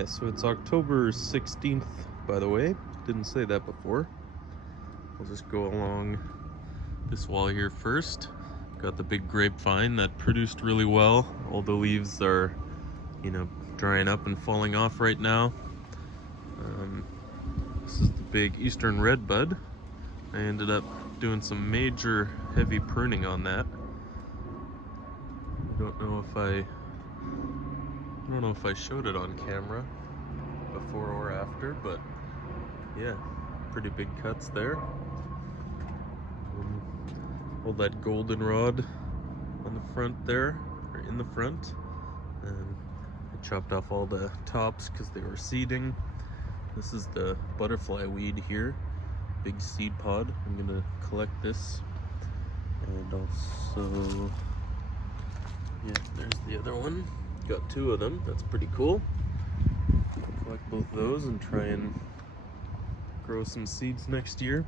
Yeah, so it's October 16th, by the way. Didn't say that before. I'll just go along this wall here first. Got the big grapevine that produced really well. All the leaves are, drying up and falling off right now. This is the big eastern redbud. I ended up doing some major heavy pruning on that. I don't know if I showed it on camera before or after, but yeah, pretty big cuts there. All that goldenrod on the front there, or in the front. And I chopped off all the tops because they were seeding. This is the butterfly weed here, big seed pod. I'm gonna collect this. And also, yeah, there's the other one. Got two of them, that's pretty cool. Collect both those and try and grow some seeds next year.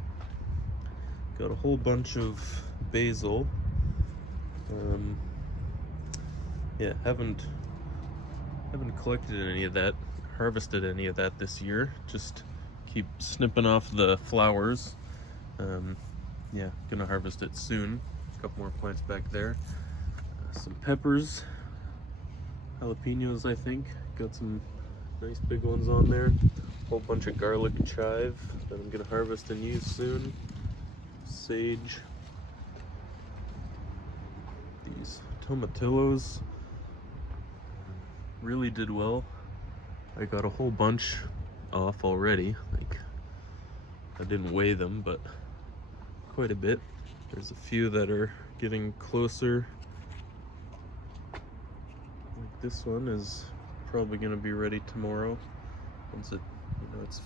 Got a whole bunch of basil. Yeah, haven't collected any of that, harvested any of that this year. Just keep snipping off the flowers. Yeah, gonna harvest it soon. A couple more plants back there. Some peppers, jalapenos, I think. Got some nice big ones on there. Whole bunch of garlic chive that I'm gonna harvest and use soon. Sage. These tomatillos really did well. I got a whole bunch off already. Like, I didn't weigh them, but quite a bit. There's a few that are getting closer. Like this one is probably gonna be ready tomorrow. Once it's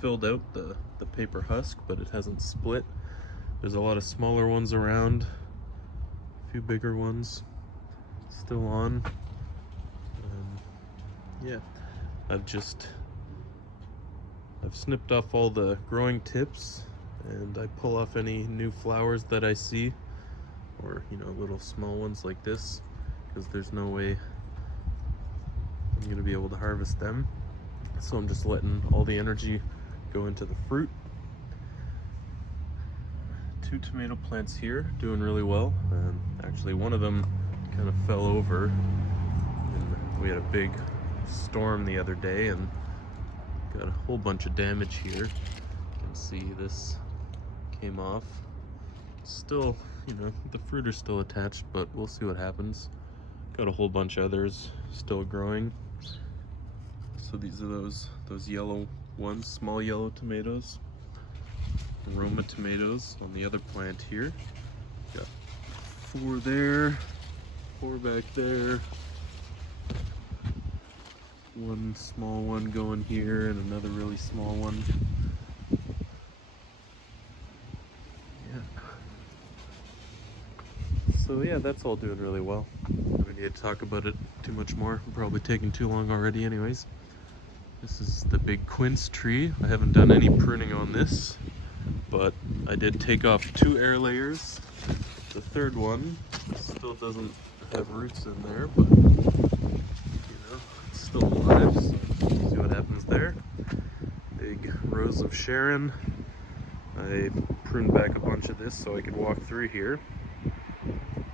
filled out the paper husk, but it hasn't split. There's a lot of smaller ones around, a few bigger ones still on. Yeah, I've snipped off all the growing tips, and I pull off any new flowers that I see, or little small ones like this, because there's no way I'm gonna be able to harvest them. So I'm just letting all the energy go into the fruit. Two tomato plants here, doing really well. Actually, one of them kind of fell over, and we had a big storm the other day and got a whole bunch of damage here. You can see this came off. Still, the fruit are still attached, but we'll see what happens. Got a whole bunch of others still growing. So these are those yellow ones, small yellow tomatoes. Aroma tomatoes on the other plant here. Got 4 there, 4 back there. One small one going here and another really small one. Yeah. So yeah, that's all doing really well. I don't need to talk about it too much more. I'm probably taking too long already anyways. This is the big quince tree. I haven't done any pruning on this, but I did take off 2 air layers. The third one still doesn't have roots in there, but it's still alive, so see what happens there. Big rose of Sharon. I pruned back a bunch of this so I could walk through here,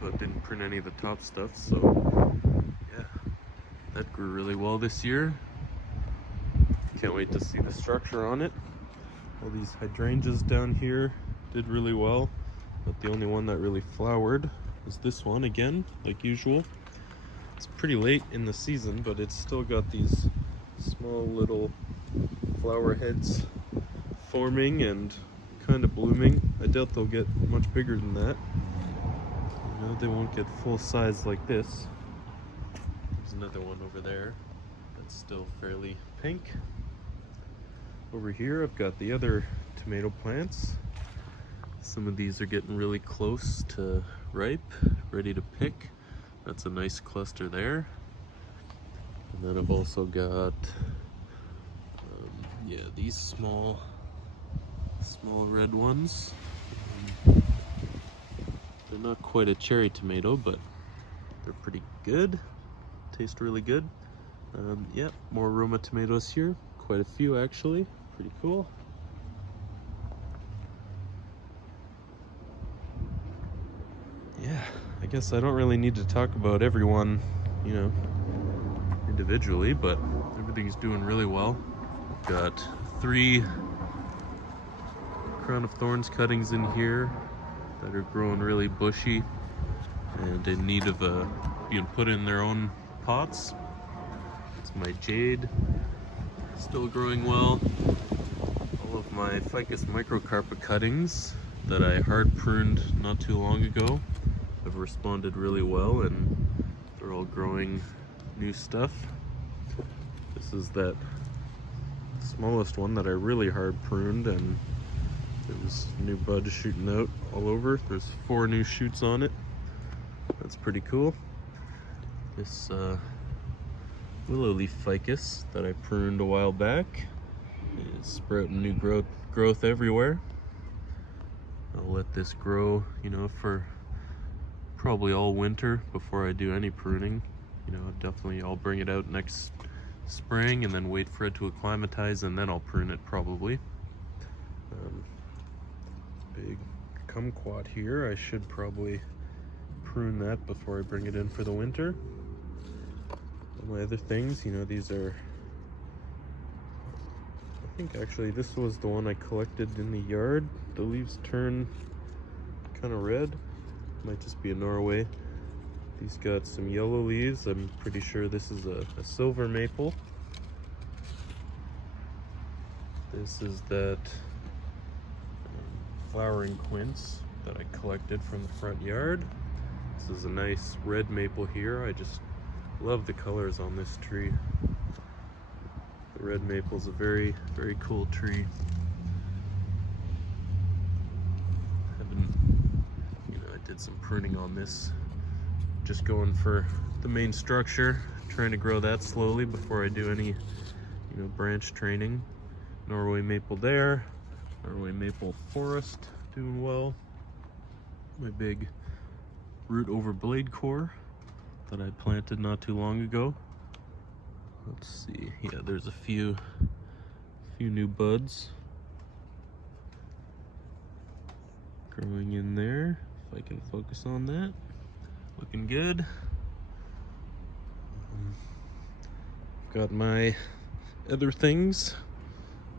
but didn't prune any of the top stuff, so yeah, that grew really well this year. Can't wait to see the structure on it. All these hydrangeas down here did really well, but the only one that really flowered is this one again, like usual. It's pretty late in the season, but it's still got these small little flower heads forming and kind of blooming. I doubt they'll get much bigger than that. They won't get full size like this. There's another one over there that's still fairly pink. Over here I've got the other tomato plants. Some of these are getting really close to ripe, ready to pick. That's a nice cluster there. And then I've also got yeah, these small red ones. They're not quite a cherry tomato, but they're pretty good. Taste really good. Yeah, more Roma tomatoes here. Quite a few actually. Pretty cool. Yeah, I guess I don't really need to talk about everyone, you know, individually, but everything's doing really well. I've got 3 crown of thorns cuttings in here that are growing really bushy and in need of being put in their own pots. It's my jade, still growing well. All of my ficus microcarpa cuttings that I hard pruned not too long ago have responded really well, and they're all growing new stuff. This is that smallest one that I really hard pruned, and there's new buds shooting out all over. There's 4 new shoots on it. That's pretty cool. This willow leaf ficus that I pruned a while back is sprouting new growth everywhere. I'll let this grow, you know, for probably all winter before I do any pruning. You know, definitely I'll bring it out next spring and then wait for it to acclimatize, and then I'll prune it probably. Big kumquat here. I should probably prune that before I bring it in for the winter. All my other things, you know, these are, I think actually this was the one I collected in the yard. The leaves turn kind of red. Might just be a Norway. These got some yellow leaves. I'm pretty sure this is a silver maple. This is that flowering quince that I collected from the front yard. This is a nice red maple here. I just love the colors on this tree. The red maple is a very, very cool tree. I did some pruning on this, just going for the main structure, trying to grow that slowly before I do any, you know, branch training. Norway maple there, Norway maple forest doing well. My big root over blade core that I planted not too long ago. Let's see, yeah, there's a few new buds growing in there. If I can focus on that, looking good. Got my other things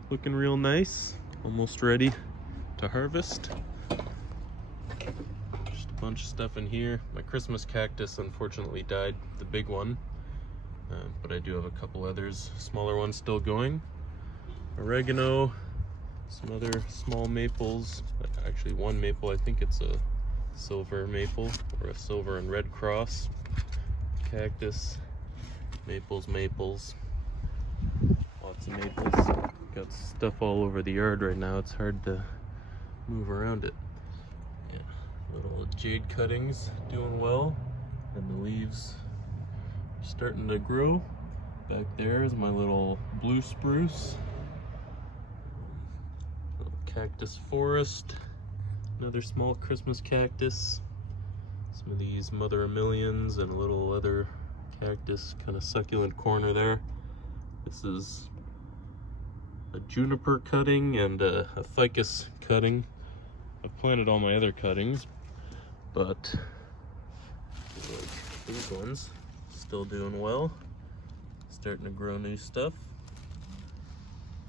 looking real nice, almost ready to harvest. Just a bunch of stuff in here. My Christmas cactus unfortunately died, the big one, but I do have a couple others, smaller ones still going. Oregano, some other small maples, actually one maple, I think it's a silver maple or a silver and red cross. Cactus, maples, lots of maples. Got stuff all over the yard right now, it's hard to move around it. Yeah, little jade cuttings doing well, and the leaves are starting to grow. Back there is my little blue spruce. Little cactus forest, another small Christmas cactus. Some of these mother of millions and a little other cactus, kind of succulent corner there. This is a juniper cutting and a ficus cutting. I've planted all my other cuttings, but like these ones still doing well, starting to grow new stuff.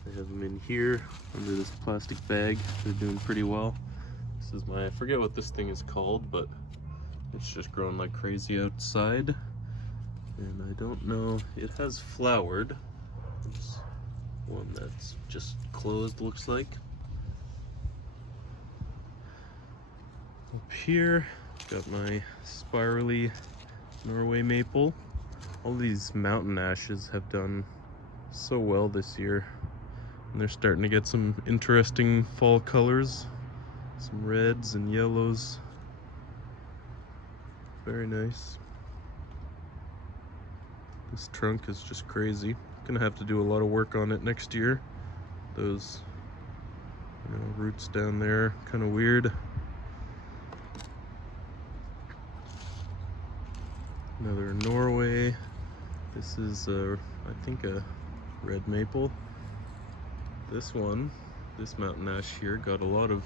I have them in here under this plastic bag. They're doing pretty well. This is my, I forget what this thing is called, but it's just growing like crazy outside, and I don't know, it has flowered. There's one that's just closed, looks like. Up here, got my spirally Norway maple. All these mountain ashes have done so well this year, and they're starting to get some interesting fall colors, some reds and yellows. Very nice. This trunk is just crazy. Gonna have to do a lot of work on it next year. Those, you know, roots down there, kind of weird. Another Norway. This is, I think, a red maple. This one, this mountain ash here, got a lot of,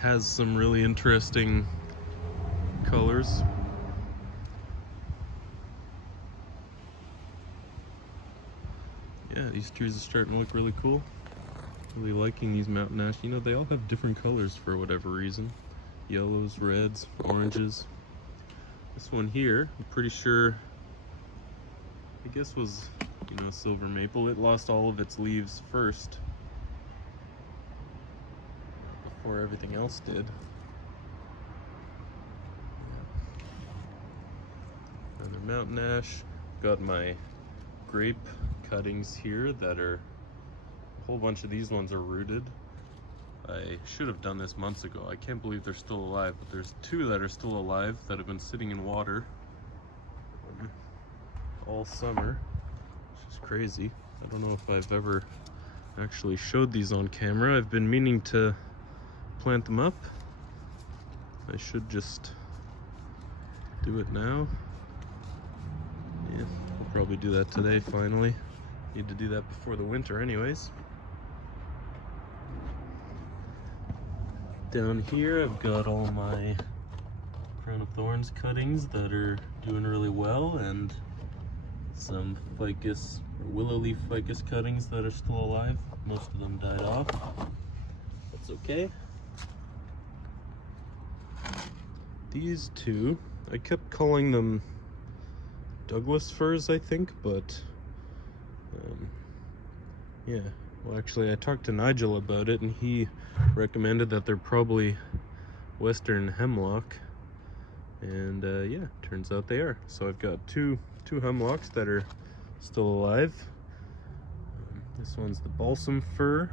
has some really interesting colors. Yeah, these trees are starting to look really cool. Really liking these mountain ash. You know, they all have different colors for whatever reason. Yellows, reds, oranges. This one here, I'm pretty sure, I guess was, silver maple. It lost all of its leaves first before everything else did. Another mountain ash. Got my grape cuttings here that are, a whole bunch of these ones are rooted. I should have done this months ago. I can't believe they're still alive, but there's two that are still alive that have been sitting in water all summer, which is crazy. I don't know if I've ever actually showed these on camera. I've been meaning to plant them up. I should just do it now. Yeah, I'll probably do that today finally. Need to do that before the winter anyways. Down here I've got all my crown of thorns cuttings that are doing really well, and some ficus or willow leaf ficus cuttings that are still alive. Most of them died off. That's okay. These two, I kept calling them Douglas firs, I think, but yeah. Well, actually, I talked to Nigel about it, and he recommended that they're probably western hemlock, and yeah, turns out they are. So I've got two hemlocks that are still alive. This one's the balsam fir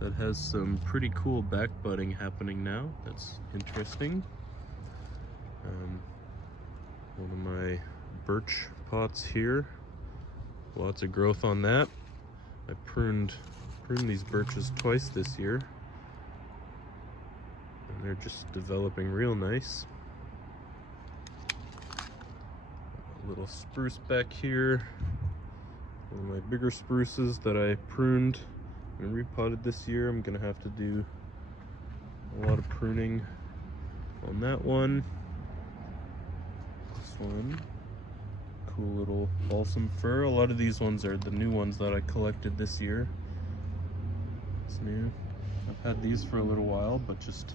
that has some pretty cool back budding happening now. That's interesting. One of my birch pots here, lots of growth on that. I pruned these birches twice this year, and they're just developing real nice. A little spruce back here, one of my bigger spruces that I pruned and repotted this year. I'm gonna have to do a lot of pruning on that one. This one, cool little balsam fir. A lot of these ones are the new ones that I collected this year. It's new. I've had these for a little while, but just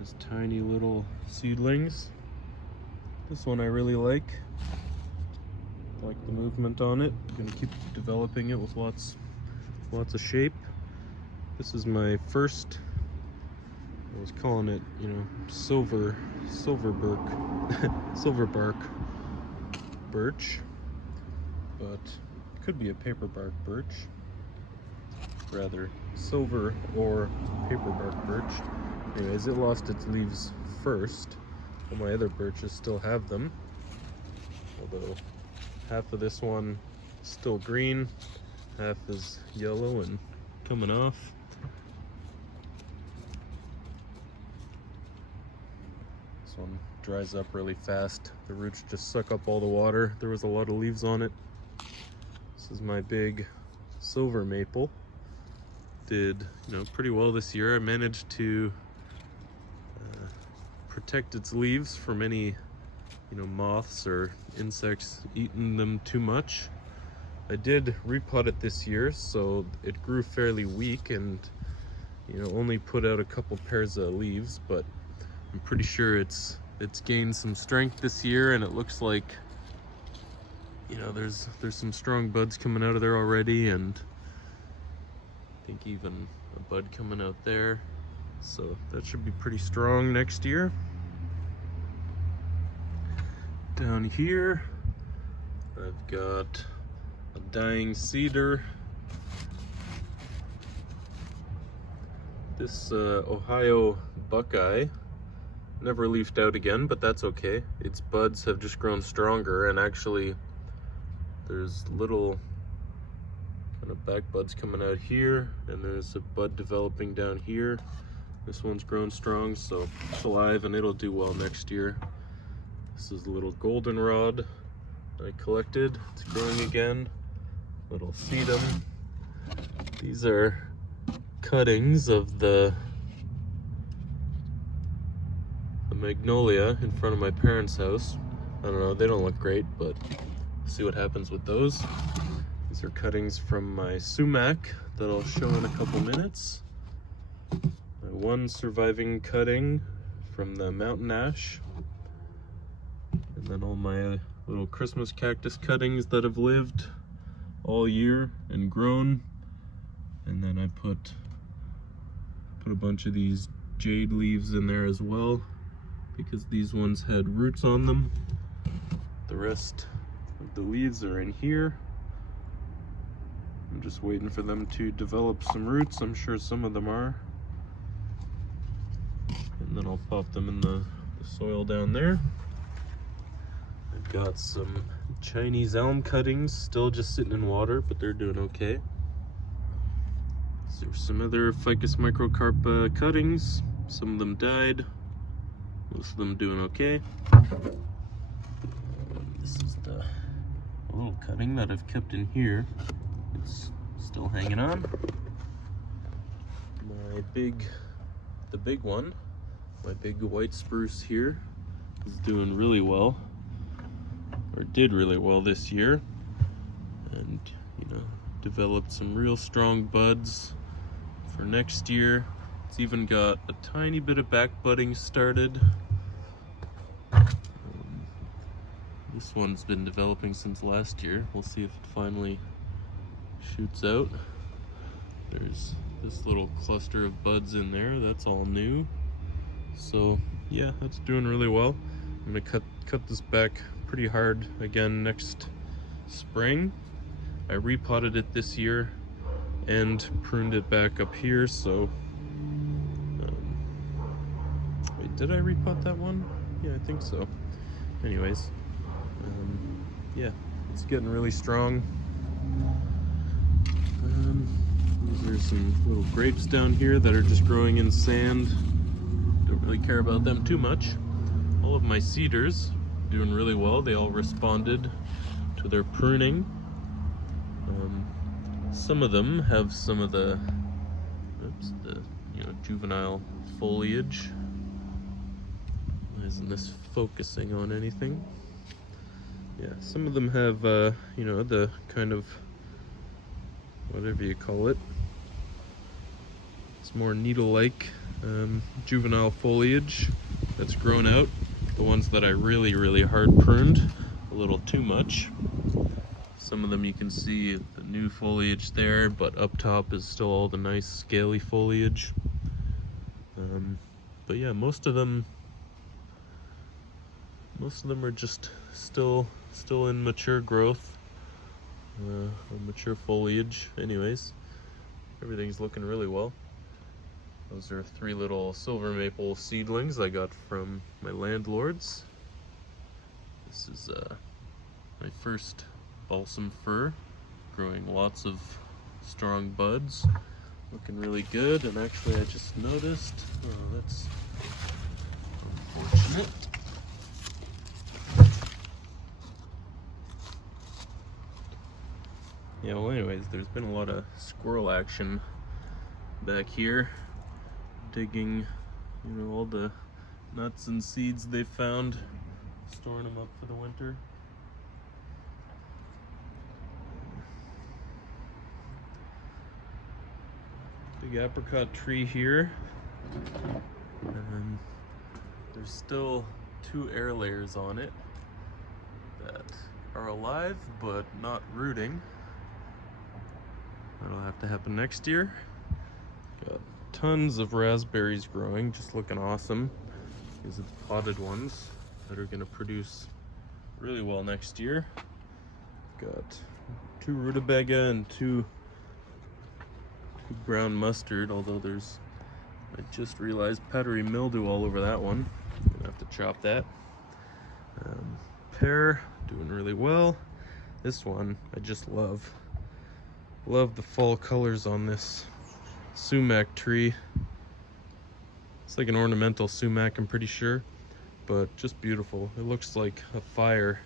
as tiny little seedlings. This one I really like the movement on it. I'm gonna keep developing it with lots of shape. This is my first, I was calling it, silver bark birch, but it could be a paper bark birch. Rather, silver or paper bark birch. Anyways, it lost its leaves first. All my other birches still have them, although half of this one is still green, half is yellow and coming off. This one dries up really fast. The roots just suck up all the water. There was a lot of leaves on it. This is my big silver maple. Did pretty well this year. I managed to protect its leaves from any moths or insects eating them too much. I did repot it this year, so it grew fairly weak and only put out a couple pairs of leaves, but I'm pretty sure it's gained some strength this year, and it looks like there's some strong buds coming out of there already, and I think even a bud coming out there, so that should be pretty strong next year. Down here I've got a dying cedar. This Ohio buckeye never leafed out again, but that's okay. Its buds have just grown stronger, and actually there's little kind of back buds coming out here, and there's a bud developing down here. This one's grown strong, so it's alive and it'll do well next year. This is a little goldenrod I collected. It's growing again. Little sedum. These are cuttings of the magnolia in front of my parents' house. I don't know, they don't look great, but see what happens with those. These are cuttings from my sumac that I'll show in a couple minutes. My one surviving cutting from the mountain ash. And then all my little Christmas cactus cuttings that have lived all year and grown. And then I put a bunch of these jade leaves in there as well, because these ones had roots on them. The rest of the leaves are in here. I'm just waiting for them to develop some roots. I'm sure some of them are. And then I'll pop them in the soil down there. I've got some Chinese elm cuttings still just sitting in water, but they're doing okay. There's some other ficus microcarpa cuttings. Some of them died. Most of them doing okay. This is the little cutting that I've kept in here. It's still hanging on. The big one, my big white spruce here, is doing really well, or did really well this year, and developed some real strong buds for next year. It's even got a tiny bit of back budding started. This one's been developing since last year. We'll see if it finally shoots out. There's this little cluster of buds in there. That's all new. So yeah, that's doing really well. I'm gonna cut this back pretty hard again next spring. I repotted it this year and pruned it back up here, so wait, did I repot that one? Yeah, I think so. Anyways, yeah, it's getting really strong. These are some little grapes down here that are just growing in sand. Don't really care about them too much. All of my cedars doing really well. They all responded to their pruning. Some of them have some of the juvenile foliage. Why isn't this focusing on anything? Yeah, some of them have the kind of, whatever you call it, it's more needle-like juvenile foliage that's grown out. The ones that I really hard pruned a little too much. Some of them you can see the new foliage there, but up top is still all the nice scaly foliage. But yeah, most of them are just still in mature growth, or mature foliage. Anyways, everything's looking really well. Those are 3 little silver maple seedlings I got from my landlords. This is my first balsam fir, growing lots of strong buds, looking really good. And actually I just noticed, oh, that's unfortunate. Yeah, well anyways, there's been a lot of squirrel action back here, digging all the nuts and seeds they found, storing them up for the winter. Big apricot tree here. And there's still 2 air layers on it that are alive but not rooting. That'll have to happen next year. Got tons of raspberries growing, just looking awesome. These are the potted ones that are gonna produce really well next year. Got 2 rutabaga and 2 brown mustard, although I just realized powdery mildew all over that one. I'm gonna have to chop that. Pear doing really well. This one I just love the fall colors on this sumac tree. It's like an ornamental sumac, I'm pretty sure, but just beautiful. It looks like a fire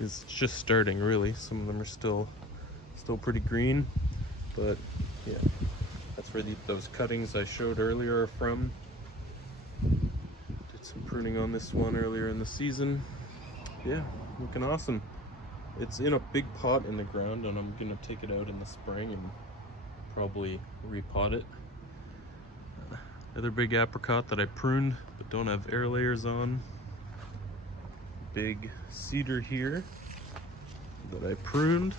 is just starting, really. Some of them are still pretty green, but yeah, that's where those cuttings I showed earlier are from. Did some pruning on this one earlier in the season. Yeah, looking awesome. It's in a big pot in the ground, and I'm gonna take it out in the spring and probably repot it. Another big apricot that I pruned but don't have air layers on. Big cedar here that I pruned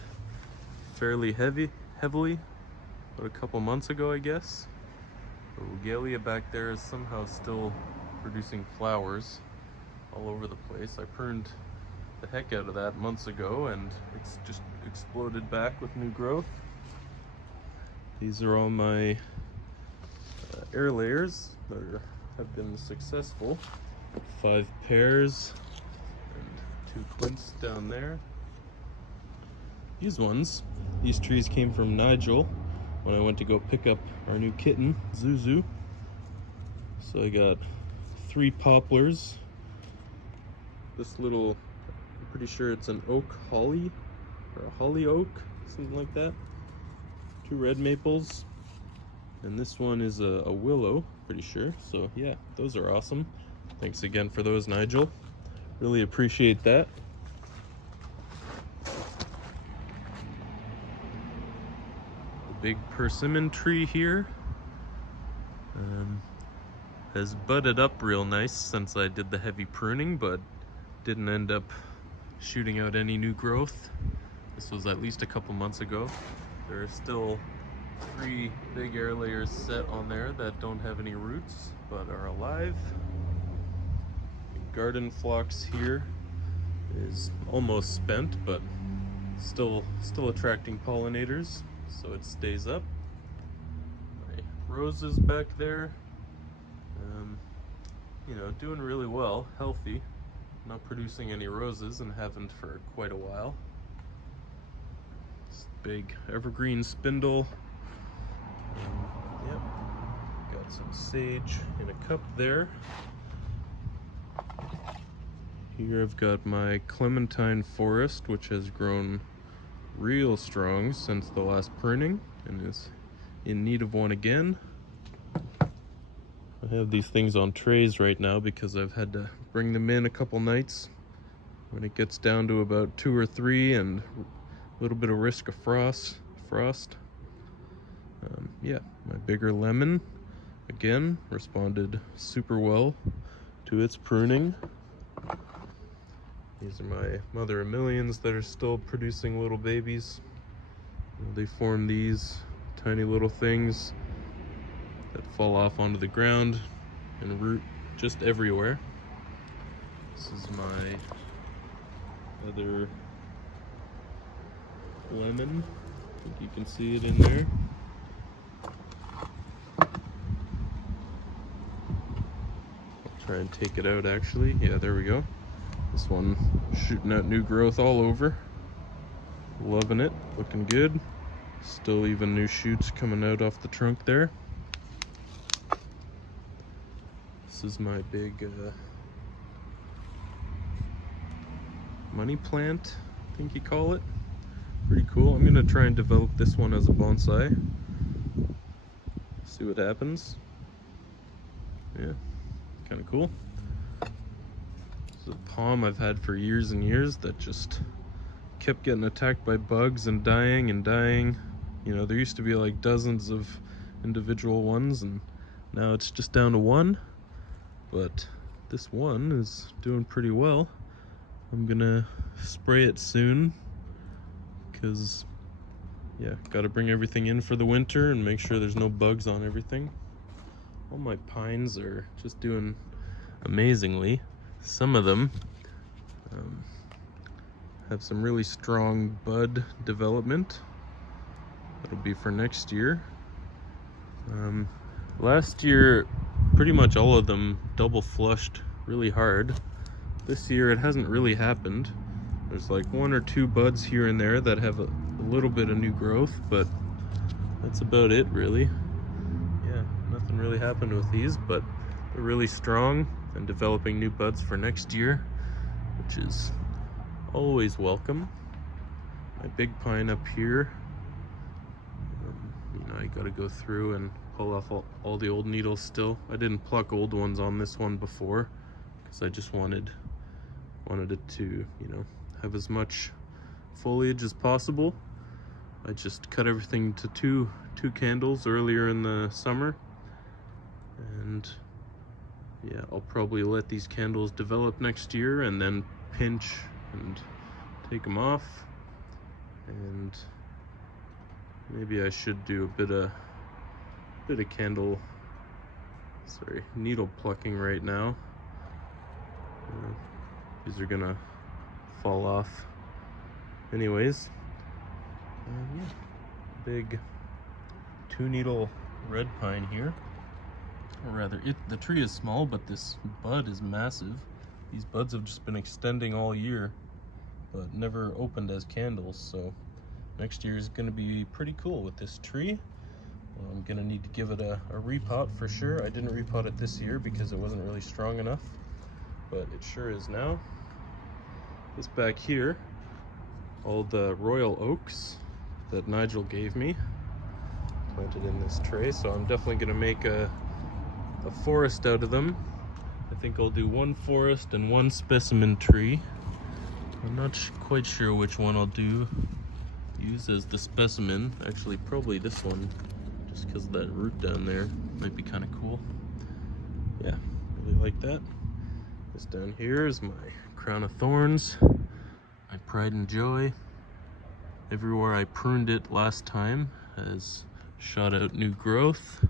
fairly heavily about a couple months ago, I guess. The regalia back there is somehow still producing flowers all over the place. I pruned the heck out of that months ago, and it's just exploded back with new growth. These are all my air layers that have been successful. 5 pairs and 2 quints down there. These trees came from Nigel when I went to go pick up our new kitten, Zuzu. So I got 3 poplars. This little, I'm pretty sure it's an oak holly, or a holly oak, something like that. 2 red maples, and this one is a willow, pretty sure. So yeah, those are awesome. Thanks again for those, Nigel. Really appreciate that. Big persimmon tree here has budded up real nice since I did the heavy pruning, but didn't end up shooting out any new growth. This was at least a couple months ago. There are still 3 big air layers set on there that don't have any roots but are alive. The garden phlox here is almost spent, but still attracting pollinators, so it stays up. My roses back there, you know, doing really well, healthy, not producing any roses and haven't for quite a while. This big evergreen spindle. Yep, got some sage in a cup there. Here I've got my clementine forest, which has grown real strong since the last pruning and is in need of one again. I have these things on trays right now because I've had to bring them in a couple nights when it gets down to about 2 or 3 and a little bit of risk of frost. Yeah, my bigger lemon again responded super well to its pruning. These are my mother of millions that are still producing little babies. They form these tiny little things that fall off onto the ground and root just everywhere. This is my other lemon. I think you can see it in there. I'll try and take it out actually. Yeah, there we go. This one shooting out new growth all over. Loving it, looking good. Still even new shoots coming out off the trunk there. This is my big money plant, I think you call it. Pretty cool. I'm gonna try and develop this one as a bonsai. See what happens. Yeah, kind of cool. This is a palm I've had for years and years that just kept getting attacked by bugs and dying and dying. You know, there used to be like dozens of individual ones, and now it's just down to 1. But this one is doing pretty well. I'm gonna spray it soon because, yeah, gotta bring everything in for the winter and make sure there's no bugs on everything. All my pines are just doing amazingly. Some of them have some really strong bud development. That'll be for next year. Last year, pretty much all of them double flushed really hard. This year it hasn't really happened. There's like 1 or 2 buds here and there that have a little bit of new growth, but that's about it really. Yeah, nothing really happened with these, but they're really strong and developing new buds for next year, which is always welcome. My big pine up here, you know, I gotta go through and pull off all the old needles still. I didn't pluck old ones on this one before because I just wanted it to, you know, have as much foliage as possible. I just cut everything to two candles earlier in the summer, and yeah, I'll probably let these candles develop next year and then pinch and take them off. And maybe I should do a bit of needle plucking right now. These are gonna fall off anyways. Yeah, big 2-needle red pine here. Or rather, the tree is small, but this bud is massive. These buds have just been extending all year, but never opened as candles, so next year is going to be pretty cool with this tree. Well, I'm going to need to give it a repot for sure. I didn't repot it this year because it wasn't really strong enough, but it sure is now. This back here, all the royal oaks that Nigel gave me, planted in this tray, so I'm definitely going to make a forest out of them. I think I'll do one forest and one specimen tree. I'm not quite sure which one I'll use as the specimen. Actually, probably this one, just because of that root down there. Might be kind of cool. Yeah, really like that. This down here is my crown of thorns, my pride and joy. Everywhere I pruned it last time has shot out new growth.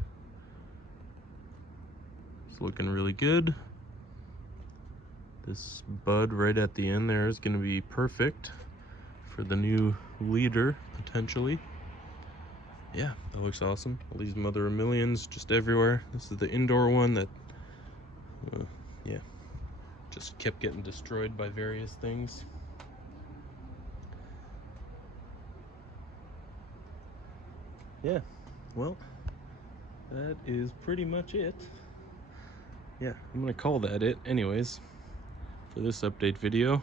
It's looking really good. This bud right at the end there is going to be perfect for the new leader, potentially. Yeah, that looks awesome. All these mother of millions just everywhere. This is the indoor one that, yeah, just kept getting destroyed by various things. Yeah, well, that is pretty much it. Yeah, I'm gonna call that it anyways for this update video.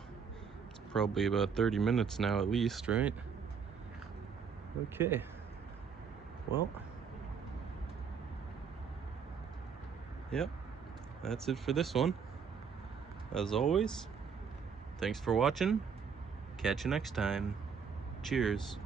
It's probably about 30 minutes now at least, right? Okay, well, yep, that's it for this one. As always, thanks for watching. Catch you next time. Cheers.